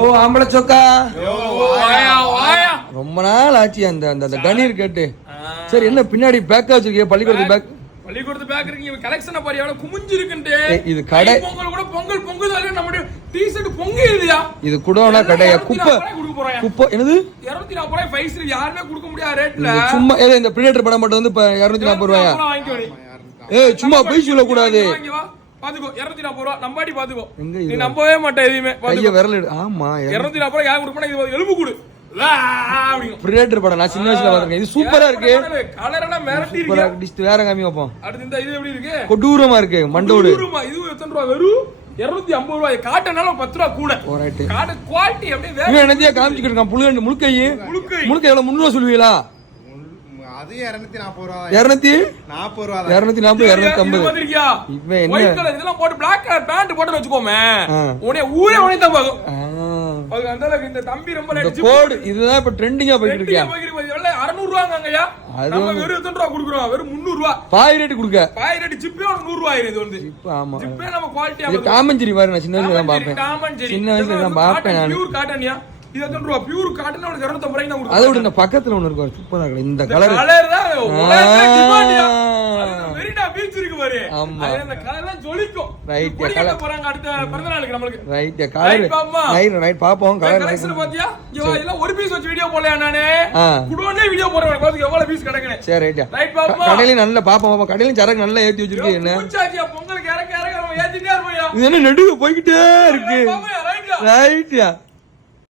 ஓ ஆம்பளை சொக்கா ரொம்ப நாள் ஆச்சு அந்த அந்த கணீர் கேட்டு. சரி என்ன பின்னாடி பேக்கா வச்சிருக்கீங்க? பள்ளிக்கூடத்து பேக் பேக் இருக்கீங்க. கலெக்ஷனை பாரு எவ்வளவு குமிஞ்சு இருக்குன்ட்டு. இது கடை பொங்கல் கூட பொங்குதாலே நம்ம டீ-ஷர்ட் பொங்கிடுதியா? இது குடோனா கடையா? குப்பை குப்பை என்னது 240 ரூபாய் பைஸ்ல யாருமே கொடுக்க முடியாத ரேட்ல. சும்மா இந்த பிரிண்டர் படம் மட்டும் வந்து 240 ரூபாயா? ஏய் சும்மா போய் சொல்ல கூடாது. பாத்துக்கோ 240 ரூபாய் நம்பாடி பாத்துக்கோ. நீ நம்பவே மாட்டே எதையுமே. கைய விரல் ஆமா 240 ரூபாய் யார் கொடுப்பா? இது எலும்பு கூடு. பிரிண்டர் படம் நான் சின்ன வயசுல பாத்துறேன். இது சூப்பரா இருக்கு. கலரெல்லாம் மிரட்டி இருக்கு. டிஸ்ட் வேற காமி வைப்போம். அடுத்து இந்த இது எப்படி இருக்கு? கொடூரமா இருக்கு மண்டோடு. இது எத்தனை ரூபாய்? வெறும் 250 ரூபாய். காட்டனால 10 ரூபாய் கூட. காட்ட குவாலிட்டி அப்படியே வேற. இவன் என்னத்தையா காமிச்சிட்டு இருக்கான்? புளுகண்டு முழுக்கை எவ்வளவு 300 சொல்லுவீங்களா? அது 240 ரூபாய். 240 ரூபாய். 240 250. வந்திருக்கியா? இவன் என்ன ஒயிட் கலர் இதெல்லாம் போட்டு Black கலர் பேண்ட் போட்டு வெச்சுக்கோமே. உனே ஊரே தான் பாக்கும். அது அந்த அளவுக்கு இந்த தம்பி ரொம்ப ரேட் கோட் இதுதான் இப்ப ட்ரெண்டிங்கா போயிட்டு இருக்கியா? 600 ரூபாங்கங்கயா. நம்ம வெறும் எத்தனை ரூபாய் குடுக்குறோம்? வெறும் 300 ரூபாய். பாய் ரேட் குடுக்க. பாய் ரேட் ஜிப்பே 100 ரூபாய் இது வந்து. ஜிப் ஆமா. ஜிப்பே நம்ம குவாலிட்டியா. இது காமஞ்சேரி பாரு நான் சின்ன வயசுல தான் பாப்பேன். சின்ன வயசுல தான் பாப்பேன் நான். பியூர் காட்டன்யா. இது எத்தனை ரூபாய்? பியூர் காட்டன் உங்களுக்கு 250 ரூபாய்க்கு நான் கொடுக்கிறேன். அதை விட இந்த பக்கத்துல ஒன்னு இருக்கு சூப்பரா இருக்கு. இந்த கலர் தான் ஒரே டிமாண்டியா. வெரிடா பீச் இருக்கு பாரு. அது அந்த கலர் தான் ஜொலிக்கும். ரைட் கலர் போறாங்க அடுத்த பிறந்த நாளுக்கு நமக்கு. ரைட் கலர் ரைட் பாப்போம் கலர் கலெக்ஷன் பாத்தியா? இதெல்லாம் ஒரு பீஸ் வச்சு வீடியோ போடலையா நானே? குடோனே வீடியோ போறேன். பாத்துக்க எவ்வளவு பீஸ் கிடக்குனே. சரி ரைட் ரைட் பாப்பா. கடையில நல்ல பாப்போம். கடையில சரக்கு நல்லா ஏத்தி வச்சிருக்கு. என்ன பூச்சாச்சியா பொங்கலுக்கு இறக்க நம்ம ஏத்திட்டே இருப்போம். இது என்ன நெடுக போய்கிட்டே இருக்கு. ரைட்யா ரைட்யா